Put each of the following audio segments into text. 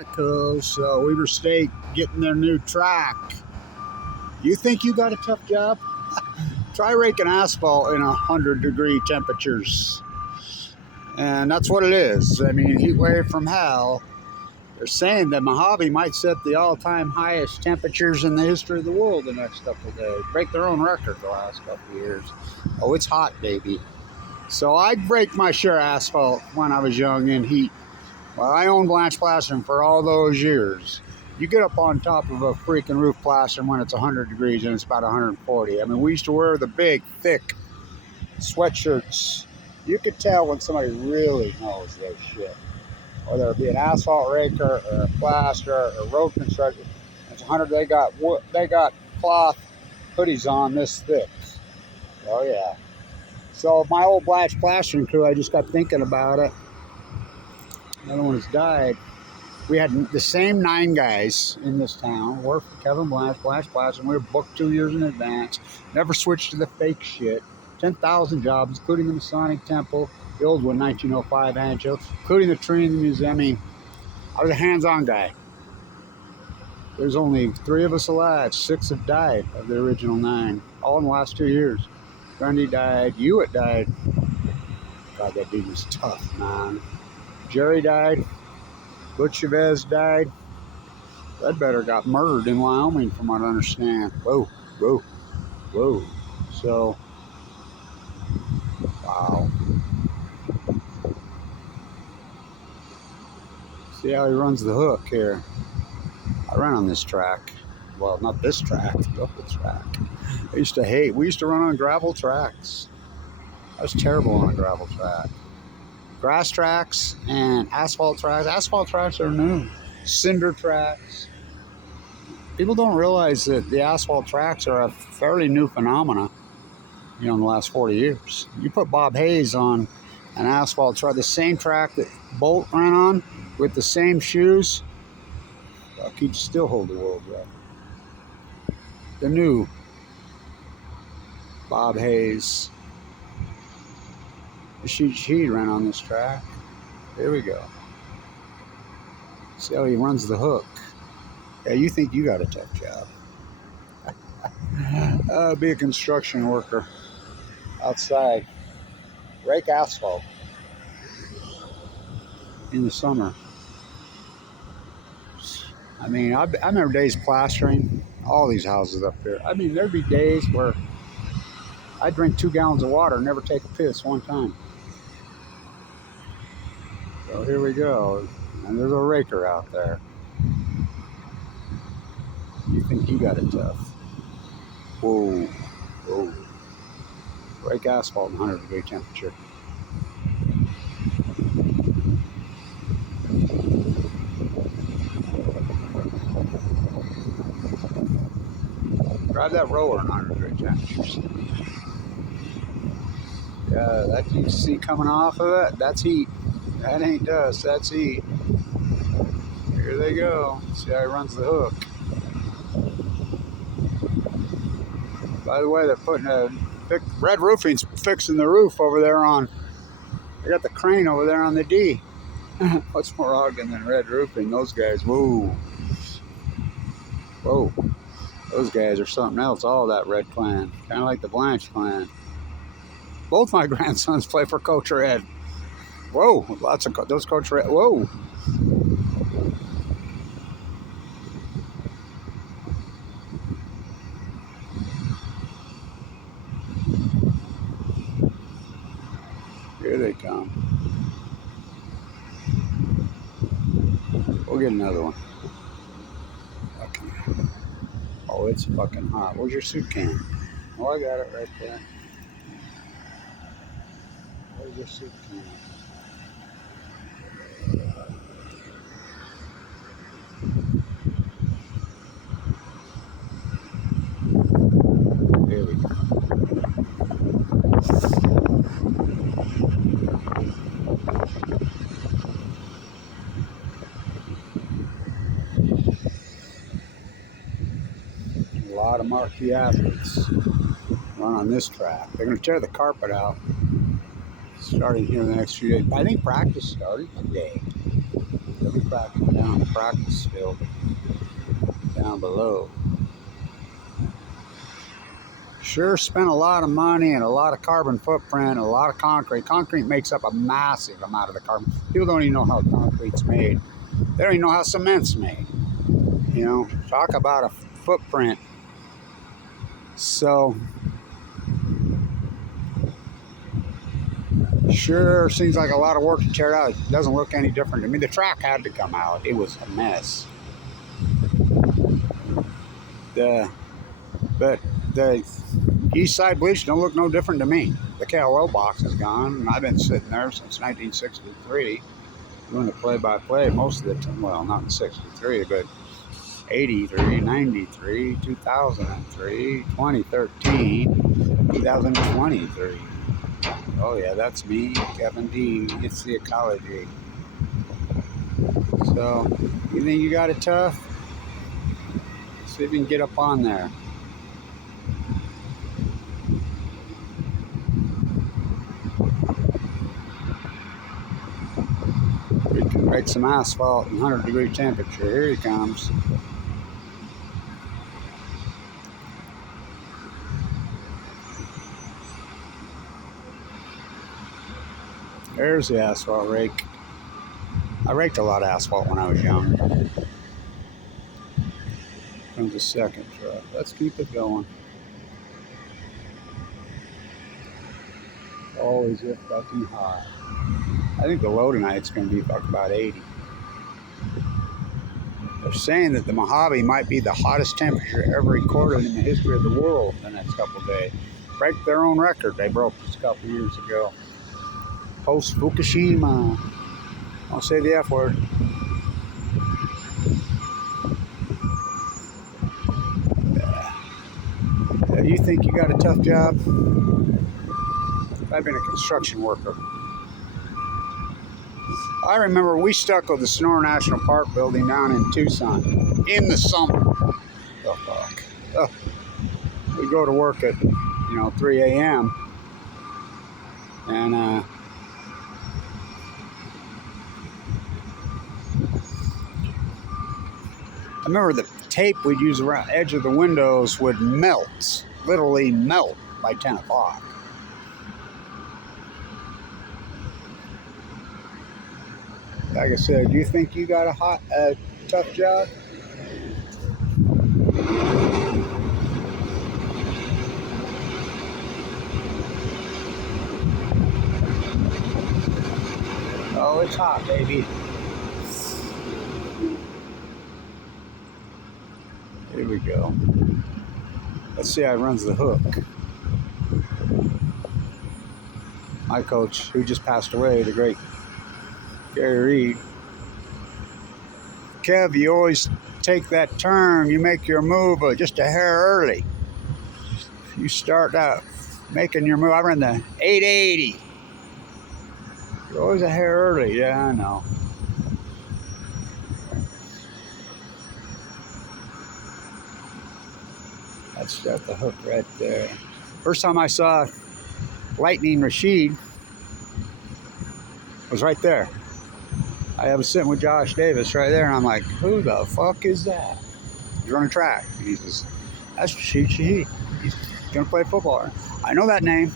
Because Weber State getting their new track. You think you got a tough job? Try raking asphalt in 100-degree temperatures. And that's what it is. I mean, heat wave from hell. They're saying that Mojave might set the all-time highest temperatures in the history of the world the next couple of days. Break their own record the last couple of years. Oh, it's hot, baby. So I'd break my share of asphalt when I was young in heat. Well, I owned Blanche Plastering for all those years. You get up on top of a freaking roof plastering when it's 100 degrees and it's about 140. I mean, we used to wear the big, thick sweatshirts. You could tell when somebody really knows their shit. Whether it be an asphalt raker or a plasterer or road construction. It's 100. They got cloth hoodies on this thick. Oh yeah. So my old Blanche Plastering crew, I just got thinking about it. Another one has died. We had the same 9 guys in this town. Worked for Kevin Blanche Plastering. We were booked 2 years in advance. Never switched to the fake shit. 10,000 jobs, including the Masonic Temple, the old one, 1905 Angel, including the tree in the museum. I mean, I was a hands-on guy. There's only 3 of us alive. 6 have died of the original 9, all in the last 2 years. Grundy died. Hewitt died. God, that dude was tough, man. Jerry died. Butch Chavez died. Ledbetter got murdered in Wyoming, from what I understand. Whoa. So, wow. See how he runs the hook here. I ran on this track. Well, not this track, the other track. We used to run on gravel tracks. I was terrible on a gravel track. Grass tracks and asphalt tracks. Asphalt tracks are new. Cinder tracks. People don't realize that the asphalt tracks are a fairly new phenomena, in the last 40 years. You put Bob Hayes on an asphalt track, the same track that Bolt ran on, with the same shoes, he'd still hold the world record. The new Bob Hayes. She ran on this track. There we go. See how he runs the hook. Yeah, you think you got a tough job. Be a construction worker outside. Rake asphalt in the summer. I mean, I remember days plastering all these houses up here. I mean, there'd be days where I'd drink 2 gallons of water and never take a piss one time. So here we go. And there's a raker out there. You think you got it tough. Whoa. Rake asphalt in 100-degree temperature. Drive that roller in 100-degree temperatures. Yeah, that you see coming off of it, that's heat. That ain't dust, that's heat. Here they go. See how he runs the hook. By the way, they're putting Red Roofing's fixing the roof over there on. They got the crane over there on the D. What's more Ogden than Red Roofing? Those guys, whoa. Those guys are something else. All that Red clan, kind of like the Blanche clan. Both my grandsons play for Coach Red. Whoa, lots of those Coach Red. Whoa. Here they come. We'll get another one. Okay. Oh, it's fucking hot. Where's your soup can? Oh, I got it right there. Where's your soup can? Here we go. A lot of marquee athletes run on this track. They're going to tear the carpet out starting here in the next few days. I think practice started today. back down the practice field down below. Sure spent a lot of money and a lot of carbon footprint and a lot of concrete. Concrete makes up a massive amount of the carbon. People don't even know how concrete's made. They don't even know how cement's made. You know, talk about a footprint. So, sure seems like a lot of work to tear out. It doesn't look any different to me. The track had to come out. It was a mess. But the east side bleach don't look no different to me. The KLO box is gone, and I've been sitting there since 1963 doing the play-by-play most of the time. Well, not in 63, but 83, 93, 2003, 2013, 2023. Oh yeah, that's me, Kevin D. It's the ecology. So, you think you got it tough? See if you can get up on there. We can break some asphalt in 100-degree temperature. Here he comes. There's the asphalt rake. I raked a lot of asphalt when I was young. Comes the second truck. Let's keep it going. Always if fucking hot. I think the low tonight's going to be about 80. They're saying that the Mojave might be the hottest temperature ever recorded in the history of the world the next couple of days. Break their own record they broke just a couple of years ago. Post Fukushima. I'll say the F word. You think you got a tough job? I've been a construction worker. I remember we stuck with the Sonora National Park building down in Tucson in the summer. Oh, fuck. Oh. We go to work at, 3 a.m. And, I remember the tape we'd use around the edge of the windows would melt, literally melt by 10 o'clock. Like I said, do you think you got a tough job? Oh, it's hot, baby. Here we go. Let's see how it runs the hook. My coach, who just passed away, the great Gary Reed. Kev, you always take that turn. You make your move just a hair early. You start out making your move. I ran the 880. You're always a hair early. Yeah, I know. That's the hook right there. First time I saw Lightning Rashid was right there. I was sitting with Josh Davis right there, and I'm like, who the fuck is that? He's running track. And he says, that's Rashid Shaheed. He's going to play football. I know that name.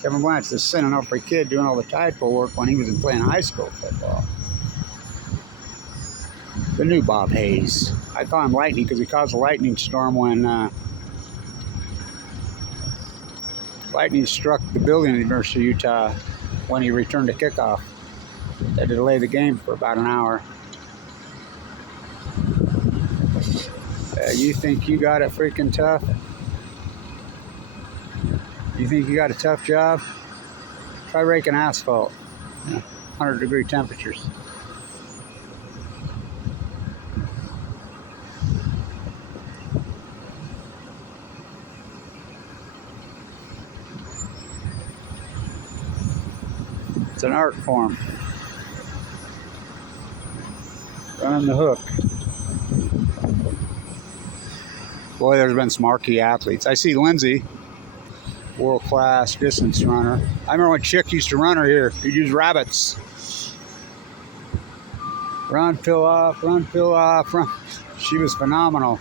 Kevin Blanche, this sending up for a kid doing all the tide pool work when he was playing high school football. The new Bob Hayes. I call him Lightning because he caused a lightning storm when lightning struck the building at the University of Utah when he returned to kickoff. They had to delay the game for about an hour. You think you got it freaking tough? You think you got a tough job? Try raking asphalt. 100-degree temperatures. It's an art form. Running the hook. Boy, there's been some marquee athletes. I see Lindsay, world-class distance runner. I remember when Chick used to run her here. He'd use rabbits. Run, peel off, run, peel off, run. She was phenomenal.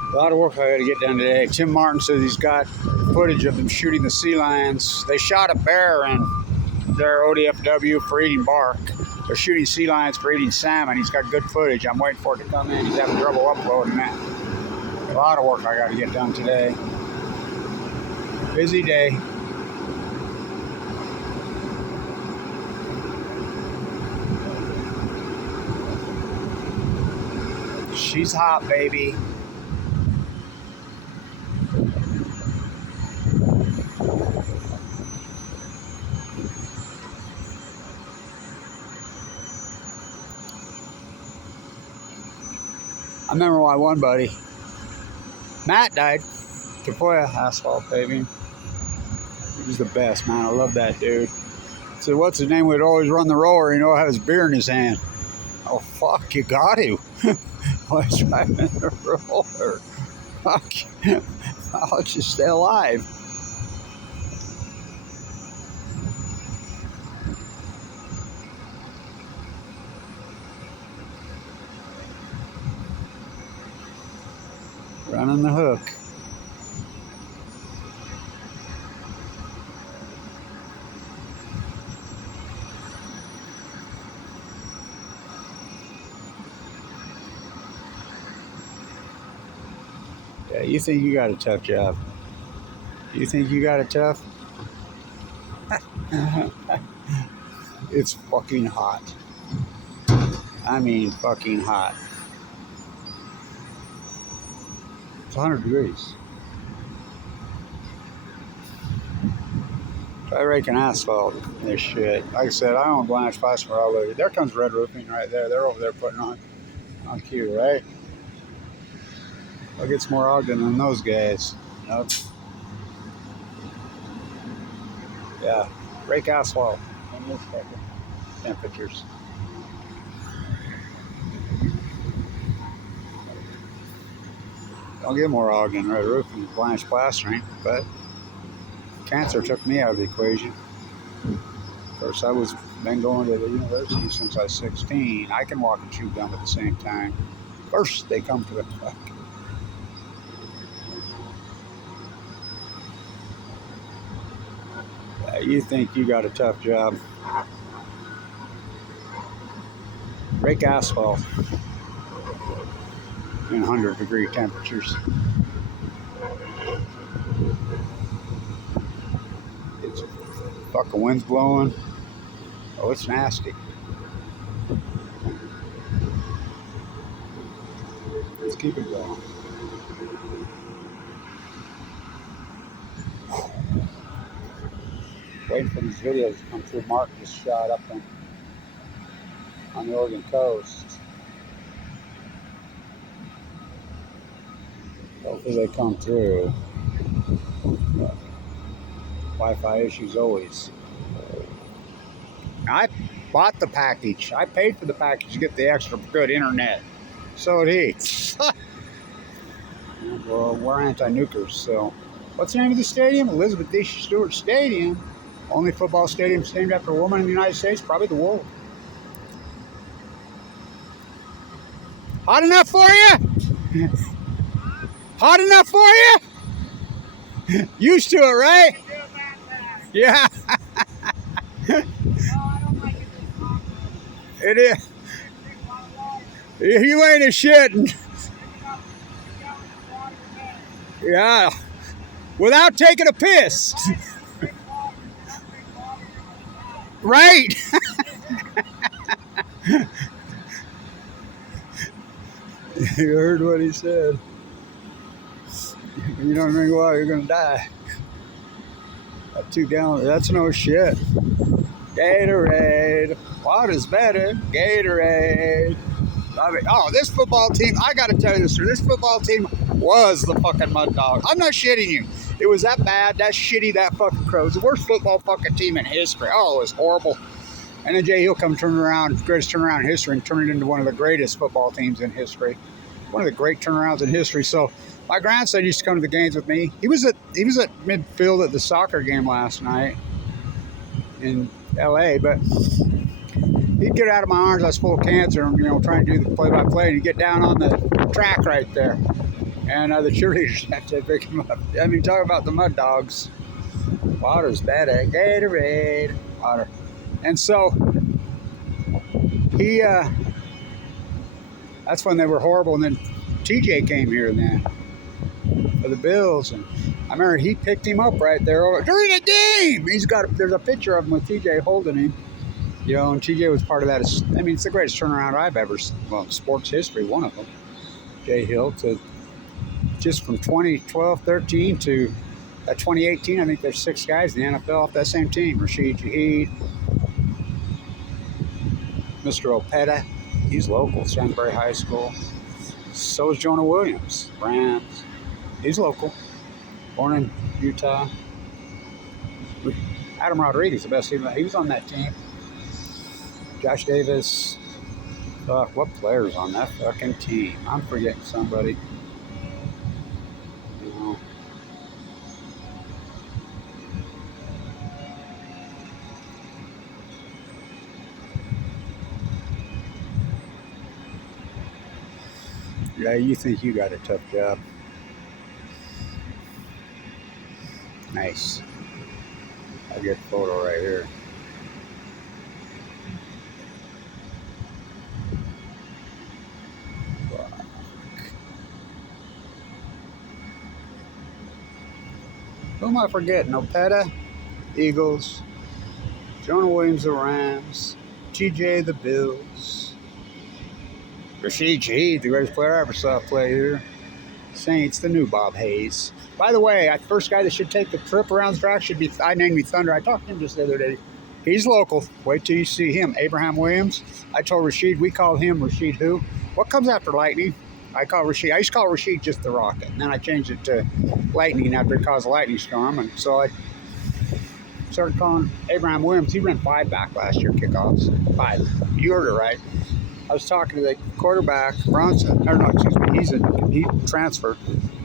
A lot of work I got to get done today. Tim Martin says he's got footage of them shooting the sea lions. They shot a bear in their ODFW for eating bark. They're shooting sea lions for eating salmon. He's got good footage. I'm waiting for it to come in. He's having trouble uploading that. A lot of work I got to get done today. Busy day. She's hot, baby. I remember why one buddy, Matt, died. Tapoya asphalt paving. He was the best, man. I love that dude. So what's his name? Would always run the roller, you know, have his beer in his hand. Oh, fuck, you got to. Always driving the roller. Fuck. I'll just stay alive. Running the hook. Yeah, you think you got a tough job? You think you got it tough? It's fucking hot. I mean, fucking hot. It's 100 degrees. Try raking asphalt this shit. Like I said, I own Blanche Plaster already. There comes Red Roofing right there. They're over there putting on cue, right? I'll get some more Ogden than those guys. Nope. Yeah, rake asphalt in this fucking temperatures. I'll get more Ogden Red Roofing than Blanche Plastering, but cancer took me out of the equation. Of course, I was been going to the university since I was 16. I can walk and chew gum at the same time. First, they come to the fuck. You think you got a tough job. Rake asphalt in 100-degree temperatures. It's fucking wind's blowing. Oh, it's nasty. Let's keep it going. Waiting for these videos to come through. Mark just shot up on the Oregon coast. Hopefully they come through. Wi-Fi issues always. I bought the package. I paid for the package to get the extra good internet. So did he. Well, we're anti-nukers, so. What's the name of the stadium? Elizabeth D. Stewart Stadium. Only football stadium named after a woman in the United States, probably the world. Hot enough for you? Hot enough for you? Used to it, right? Yeah. It is. You ain't a shit. Yeah. Without taking a piss. Right. You heard what he said. You don't drink water, you're gonna die. That 2 gallons, that's no shit. Gatorade. Water's better. Gatorade. I mean, oh, this football team, I gotta tell you this story. This football team was the fucking Mud Dogs. I'm not shitting you. It was that bad, that shitty, that fucking Crows. The worst football fucking team in history. Oh, it was horrible. And then Jay, he'll come turn around, greatest turnaround in history, and turn it into one of the greatest football teams in history. One of the great turnarounds in history. So My grandson used to come to the games with me. He was at midfield at the soccer game last night in L.A., but he'd get out of my arms. I was full of cancer, and, trying to do the play-by-play. And he'd get down on the track right there, and the cheerleaders had to pick him up. I mean, talk about the mud dogs. Water's better. Gatorade. Water. And so he, that's when they were horrible. And then TJ came here then for the Bills. And I remember he picked him up right there during the game. There's a picture of him with TJ holding him. And TJ was part of that. I mean, it's the greatest turnaround I've ever, in sports history, one of them. Jay Hill to just from 2012, 13 to 2018, I think there's 6 guys in the NFL off that same team. Rashid Shaheed, Mr. Opeta, he's local, Sandbury High School. So is Jonah Williams, Rams. He's local, born in Utah. Adam Rodriguez, the best team. He was on that team. Josh Davis. What players on that fucking team? I'm forgetting somebody. Yeah, you think you got a tough job. Nice. I get a photo right here. Who am I forgetting? Opeta, Eagles. Jonah Williams, the Rams. TJ, the Bills. Rashid Shaheed, the greatest player I ever saw play here. Saints, the new Bob Hayes. By the way, the first guy that should take the trip around the track should be, I named me Thunder. I talked to him just the other day. He's local. Wait till you see him. Abraham Williams. I told Rashid, we call him Rashid who? What comes after Lightning? I used to call Rashid just the Rocket. And then I changed it to Lightning after it caused a lightning storm. And so I started calling Abraham Williams. He ran 5 back last year, kickoffs. 5. You heard it right. I was talking to the quarterback, Bronson, he transferred,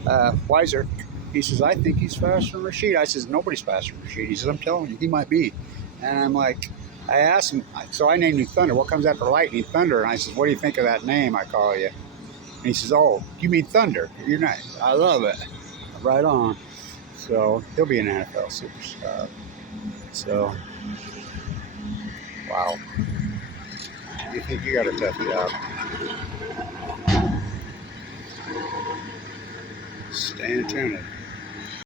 Weiser. He says, I think he's faster than Rashid. I says, nobody's faster than Rashid. He says, I'm telling you, he might be. And I'm like, I asked him, so I named you Thunder. What comes after Lightning? Thunder. And I says, what do you think of that name I call you? And he says, oh, you mean Thunder? You're not. I love it. Right on. So he'll be an NFL superstar. So, wow. You think you got a tough job. Stay tuned.